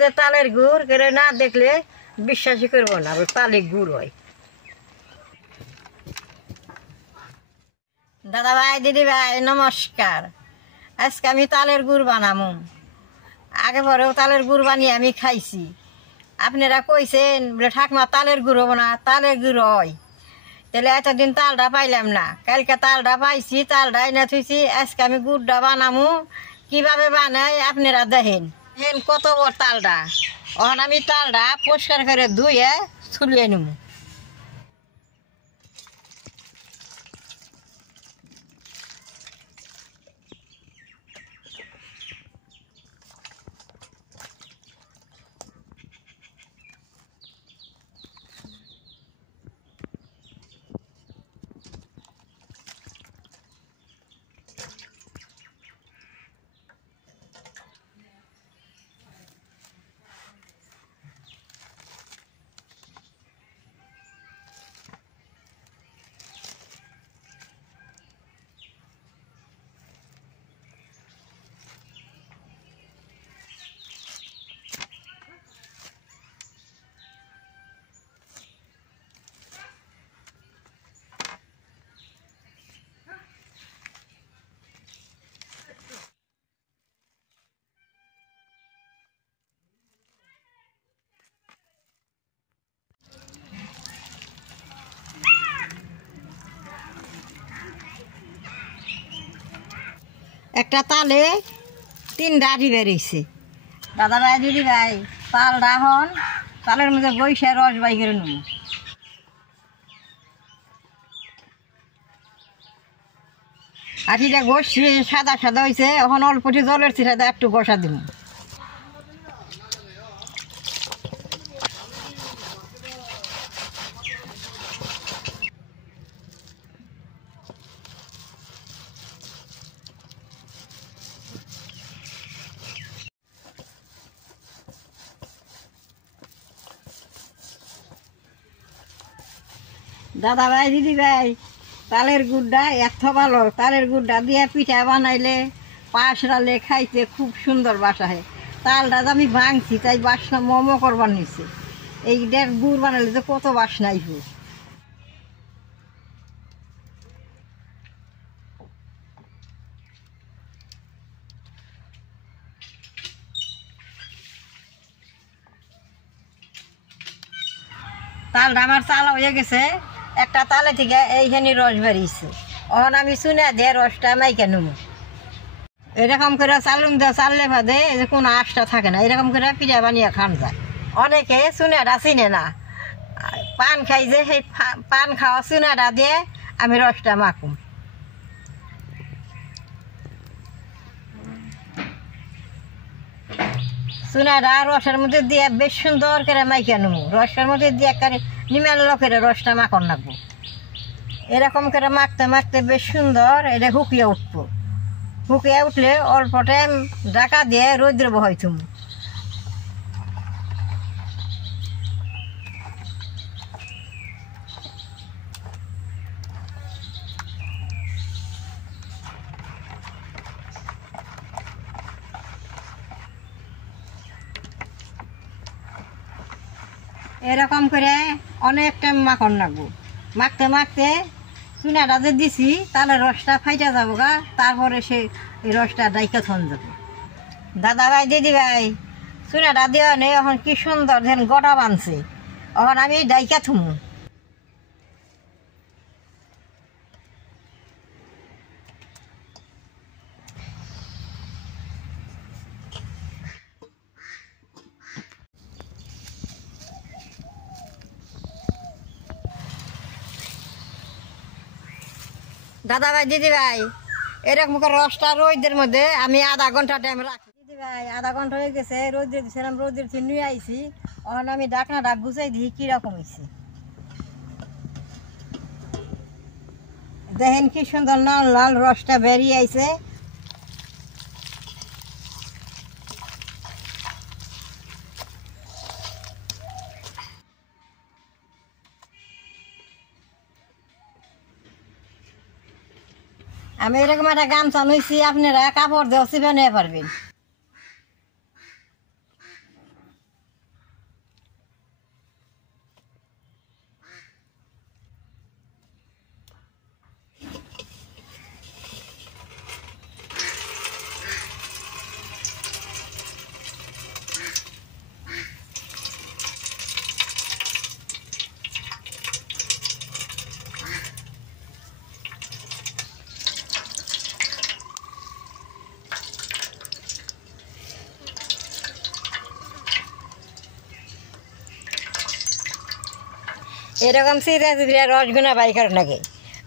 যে তালের গুড় করে না দেখলে বিশ্বাসই করবো না, তালের গুড় হয়। দাদা ভাই, দিদি ভাই, নমস্কার। আজকে আমি তালের গুড় বানাবো। আগে পরেও তালের গুড় বানিয়ে আমি খাইছি। আপনারা কইছেন বলে ঠাকমা তালের গুড় হবো না, তালের গুড় হয়। তাহলে এতদিন তালটা পাইলাম না, কালকে তালটা পাইছি, তালটা এনে থুইছি। আজকে আমি গুড়টা বানাবো। কিভাবে বানাই আপনারা দেখেন। কত বড় তালটা। এখন আমি তালটা পরিষ্কার করে ধুয়ে ছুলিয়ে নেব। একটা তালে 3টা আটি বেরিয়েছে। দাদা ভাই, দিদি ভাই, তালটা এখন তালের মধ্যে বইসে রস বাই করে নেব। আটিটা ঘষছি, সাদা সাদা হয়েছে। এখন অল্পটি জলের ছিটাতে একটু ঘষা দিব। দাদা ভাই, দিদি ভাই, তালের গুড়টা এত ভালো। তালের গুড়টা দিয়ে পিঠা বানাইলে, পাশ রালে খাইতে খুব সুন্দর বাসা হয়। তালটা আমি ভাঙছি, তাই বাসনা মোমো করবার নিচ্ছে। এইটার গুড় বানাইলে তো কত বাসনাই হোক। তালটা আমার চালা হয়ে গেছে। একটা তালে থেকে এইখানে রস বেরিয়েছে। এখন আমি চুনা দিয়ে রসটা মাইকে নেব। এরকম করে চালুম দিয়ে চাললে ভাদে যে কোনো আশটা থাকে না। এরকম করে পিঠা বানিয়ে খান যায়। অনেকে চুনাটা চিনে না, পান খাই যে, সেই পান খাওয়া চুনাটা দিয়ে আমি রসটা মাখুম। চুনাটা রসের মধ্যে দিয়ে বেশ সুন্দর করে মাইকে নেব। রসের মধ্যে দিয়ে নিমেল করে রসটা মাখন লাগবো। এরকম করে মাখতে মাখতে বেশ সুন্দর এটা শুকিয়ে উঠবো। শুকিয়ে উঠলে অল্প টাইম ঢাকা দিয়ে রৌদ্র বহাইতুম। এরকম করে অনেক টাইম মাখন লাগবো। মাখতে মাখতে চুনাটা যে দিছি তাহলে রসটা ফাইটা যাবো গা। তারপরে সেই রসটা ডাইকা থন যাবো। দাদা ভাই, দিদি ভাই, চুনাটা দেওয়া নেই। এখন কি সুন্দর যেন গোটা বানছে। এখন আমি ডাইকা থুমু। দাদা ভাই, দিদি ভাই, এরকম করে রসটা রোদের মধ্যে আমি আধা ঘন্টা টাইম রাখি। দিদি ভাই, আধা ঘন্টা হয়ে গেছে। রোদ্রে দিয়েছিলাম, রোদ্রে দিয়ে নিয়ে আইছি। এখন আমি ডাকনাটা গুছাই দিই কিরকম হয়েছে। দেখেন কি সুন্দর লাল লাল রসটা বেরিয়ে আইছে। আমি এরকম একটা গামছা নইছি, আপনারা কাপড় দিয়ে চিপে নিয়ে পারবেন। এরকম চিরা চিরা রসগুনা বাই করে নাকি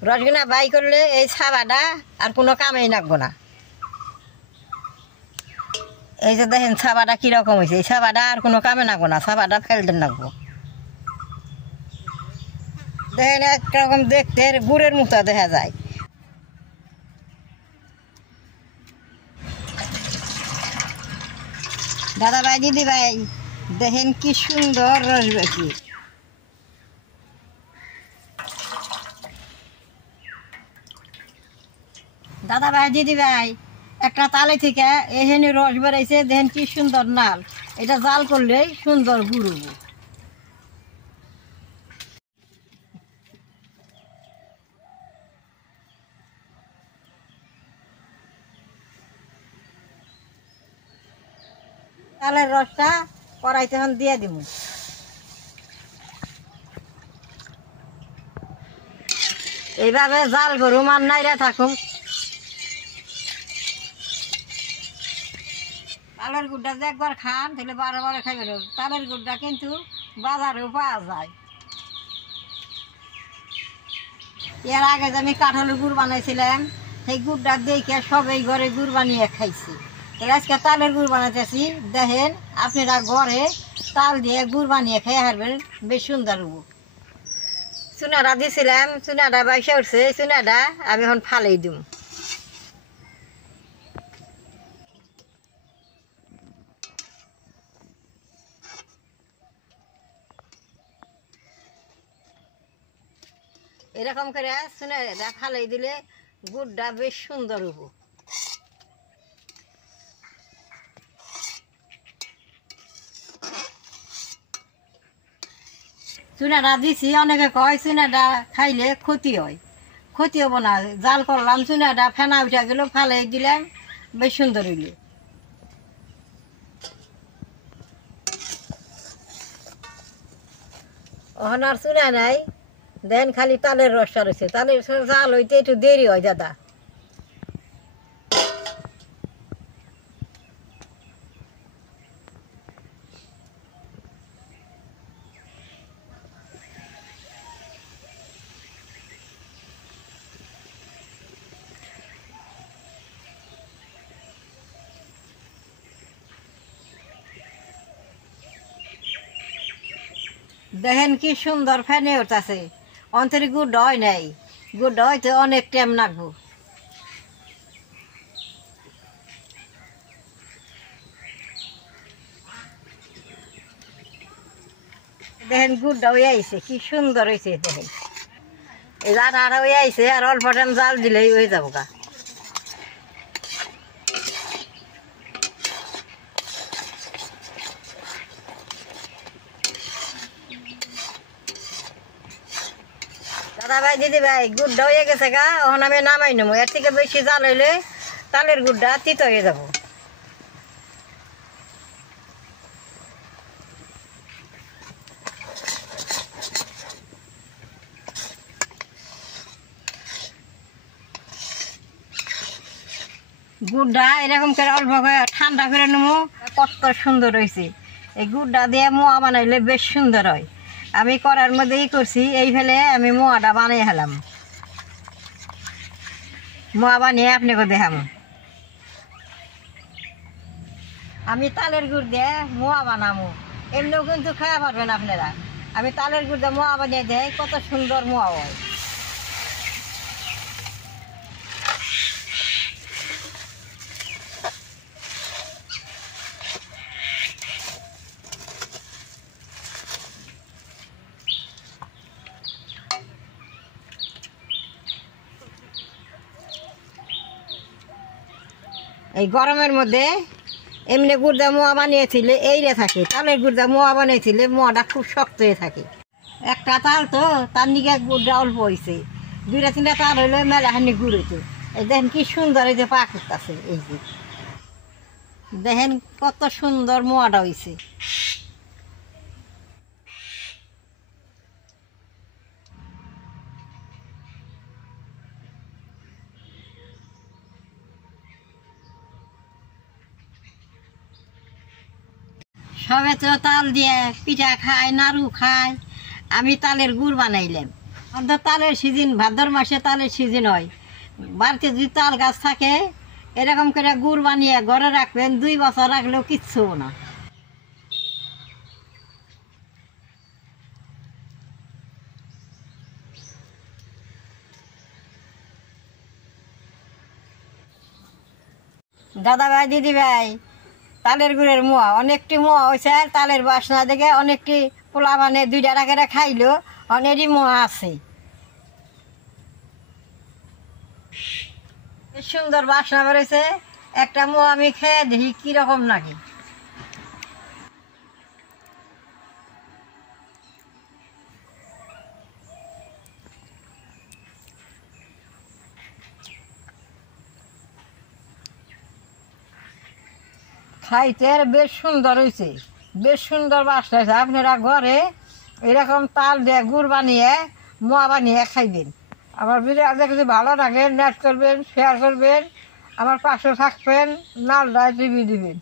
রসগুনা বাই করলে এই ছাবাটা আর কোনো কামেই লাগবো না। এই যে দেখেন ছাবাটা কীরকম হয়েছে, এই ছাবাটা আর কোনো কামে লাগবো না, ছাবাটা ফেলতে লাগবো। দেখেন একরকম দেখতে গুড়ের মতো দেখা যায়। দাদা ভাই দিদি ভাই দেখেন কি সুন্দর রস বেশি। দাদা ভাই দিদি ভাই একটা তালে থেকে এখানে রস বেড়াইছে, দেখেন কি সুন্দর নাল। এটা জাল করলেই সুন্দর গুড়। তালের রসটা কড়াইতে এখন দিয়ে দিব। এইভাবে জাল গরু মান নাইরা থাকুক। তালের গুড়টা যে একবার খান তাহলে বারে বারে খাইবেন। তালের গুড়টা কিন্তু বাজারেও পাওয়া যায়। এর আগে যে আমি কাঁঠালের গুড় বানাইছিলাম সেই গুড়টা দেখে সবাই ঘরে গুড় বানিয়ে খাইছি। আজকে তালের গুড় বানাইতেছি, দেখেন আপনারা ঘরে তাল দিয়ে গুড় বানিয়ে খেয়ে হারবেন, বেশ সুন্দর হবো। চুনাটা দিছিলাম, চুনাটা বাইসে উঠছে, চুনাটা আমি এখন ফালাই দিব। এরকম করে চুনাটা ফালাই দিলে গুড়টা বেশ সুন্দর হবো। চুনাটা দিছি, অনেকে কয় চুনাটা খাইলে ক্ষতি হয়, ক্ষতি হবো না। জাল করলাম, চুনাটা ফেনা উঠে গেল, ফালাই দিলাম, বেশ সুন্দর হইল। ওখানে আর চুনা নাই, দেন খালি তালের রসটা রয়েছে। তালের জাল হইতে একটু দেরি হয় দাদা। দেখেন কি সুন্দর ফেনে উঠতেছে। অন্তরে গুড় হয় নাই, গুড় হইতে অনেক টাইম লাগবো। দেখেন গুড়টা হয়ে আইছে, কি সুন্দর হয়েছে। দেখেন এই জাল আড়া হয়ে আইছে, আর অল্প টাইম জাল দিলেই হয়ে যাবো গা। দাদা ভাই দিদি ভাই গুড়টা হয়ে গেছে গা, এখন আমি নামাই নেবো। এর থেকে বেশি জাল হইলে তালের গুড়টা তিতো হয়ে যাবো। গুড়টা এরকম করে অল্প করে ঠান্ডা করে নেবো। কত সুন্দর হয়েছে। এই গুড়টা দিয়ে মোয়া বানাইলে বেশ সুন্দর হয়। আমি করার মধ্যে করছি, এই ফেলে আমি মোয়াটা বানিয়ে হেলাম। মোয়া বানিয়ে আপনাকে দেখাম। আমি তালের গুড় দিয়ে মোয়া বানাবো, এমনিও কিন্তু খাওয়া পারবেন আপনারা। আমি তালের গুড় দিয়ে মোয়া বানিয়ে দেয়, কত সুন্দর মোয়া হয়। এই গরমের মধ্যে এমনি গুড়দা মোয়া বানিয়েছিলে এইরে থাকে, তালের গুড়দা মোয়া বানিয়েছিলে মোয়াটা খুব শক্ত হয়ে থাকে। একটা তাল তো তার নিকে গুড়টা অল্প হয়েছে, দুইটা তিনটা তাল হইলে মেলাখানি গুড় হইতো। এই দেখেন কি সুন্দর এই যে পা করতেছে। এই যে দেখেন কত সুন্দর মোয়াটা হয়েছে। সবে তো তাল দিয়ে পিঠা খায়, নাড়ু খায়, আমি তালের গুড় বানাইলাম। আমাদের তালের সিজন ভাদ্র মাসে তালের সিজন হয়। বাড়িতে যদি তাল গাছ থাকে এরকম করে গুড় বানিয়ে ঘরে রাখবেন, 2 বছর রাখলেও কিচ্ছু না। দাদা ভাই, দিদি ভাই, তালের গুড়ের মোয়া অনেকটি মোয়া হয়েছে। আর তালের বাসনা দেখে অনেকটি পোলা মানে 2 টাকা করে খাইলো, অনেকই মোয়া আছে। সুন্দর বাসনা বেরোছে। একটা মোয়া আমি খেয়ে দেখি কিরকম নাকি। খাইতে বেশ সুন্দর হয়েছে, বেশ সুন্দর বাসনা হয়েছে। আপনারা ঘরে এরকম তাল দিয়ে গুড় বানিয়ে মোয়া বানিয়ে খাইবেন। আমার ভিডিও যদি ভালো লাগে নেট করবেন, শেয়ার করবেন, আমার পাশে থাকবেন, নাল টিভি দিবেন।